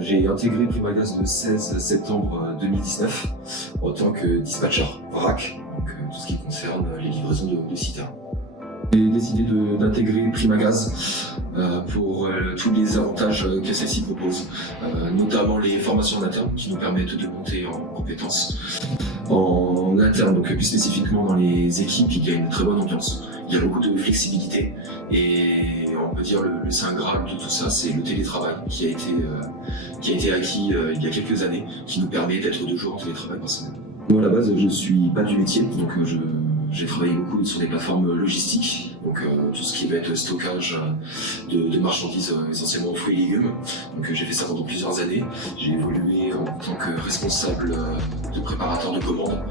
J'ai intégré Primagaz le 16 septembre 2019 en tant que dispatcher VRAC, tout ce qui concerne les livraisons de citernes. J'ai décidé d'intégrer Primagaz pour tous les avantages que celle-ci propose, notamment les formations en interne qui nous permettent de monter en compétences. En interne, donc plus spécifiquement dans les équipes, il y a une très bonne ambiance. Il y a beaucoup de flexibilité et on peut dire le saint graal de tout ça, c'est le télétravail qui a été acquis il y a quelques années, qui nous permet d'être 2 jours en télétravail par semaine. Moi à la base je suis pas du métier, donc j'ai travaillé beaucoup sur des plateformes logistiques, tout ce qui va être stockage de marchandises, essentiellement fruits et légumes. J'ai fait ça pendant plusieurs années. J'ai évolué en tant que responsable de préparateur de commandes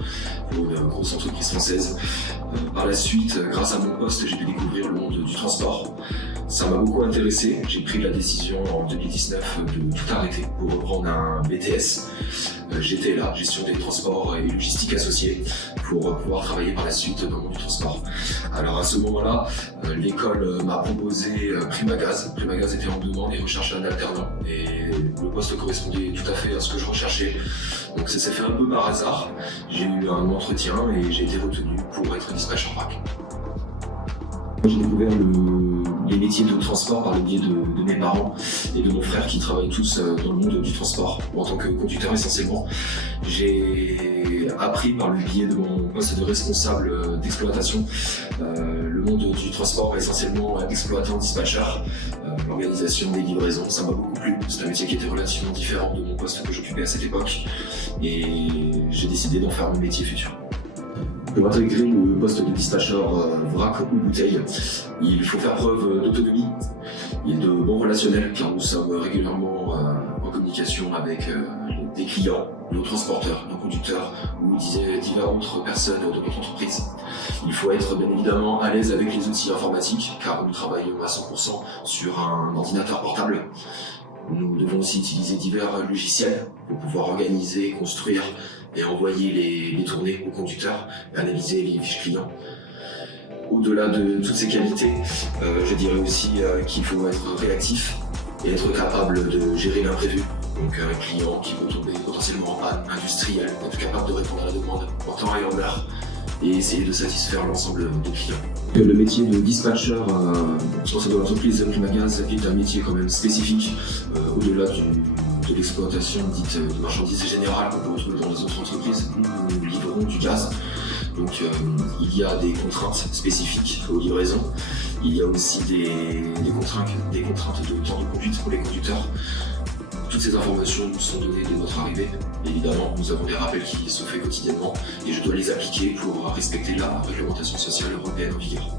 pour une grosse entreprise française. Par la suite, grâce à mon poste, j'ai pu découvrir le monde du transport. Ça m'a beaucoup intéressé. J'ai pris la décision en 2019 de tout arrêter pour reprendre un BTS. J'étais là, gestion des transports et logistique associée, pour pouvoir travailler par la suite dans le monde du transport. Alors à ce moment-là, l'école m'a proposé Primagaz. Primagaz était en demande et recherchait un alternant. Et le poste correspondait tout à fait à ce que je recherchais. Donc ça s'est fait un peu par hasard. J'ai eu un entretien et j'ai été retenu pour être dispatcher VRAC. J'ai découvert les métiers de transport par le biais de mes parents et de mon frère qui travaillent tous dans le monde du transport en tant que conducteur essentiellement. J'ai appris par le biais de mon poste de responsable d'exploitation le monde du transport, essentiellement exploitant, dispatcher, l'organisation des livraisons. Ça m'a beaucoup plu. C'est un métier qui était relativement différent de mon poste que j'occupais à cette époque et j'ai décidé d'en faire mon métier futur. Pour intégrer le poste de dispatcher VRAC ou bouteille, il faut faire preuve d'autonomie et de bon relationnel, car nous sommes régulièrement en communication avec des clients, nos transporteurs, nos conducteurs ou différentes personnes de notre entreprise. Il faut être bien évidemment à l'aise avec les outils informatiques, car nous travaillons à 100% sur un ordinateur portable. Nous devons aussi utiliser divers logiciels pour pouvoir organiser, construire et envoyer les tournées aux conducteurs et analyser les fiches clients. Au-delà de toutes ces qualités, je dirais aussi qu'il faut être réactif et être capable de gérer l'imprévu. Donc un client qui peut tomber potentiellement en panne industrielle, être capable de répondre à la demande en temps et en heure et essayer de satisfaire l'ensemble des clients. Le métier de dispatcher au sein de l'entreprise Primagaz est un métier quand même spécifique, au-delà de l'exploitation dite de marchandises générales qu'on peut retrouver dans les autres entreprises. Nous livrons du gaz, donc il y a des contraintes spécifiques aux livraisons. Il y a aussi des contraintes de temps de conduite pour les conducteurs. Toutes ces informations nous sont données dès notre arrivée. Évidemment, nous avons des rappels qui sont faits quotidiennement et je dois les appliquer pour respecter la réglementation sociale européenne en vigueur.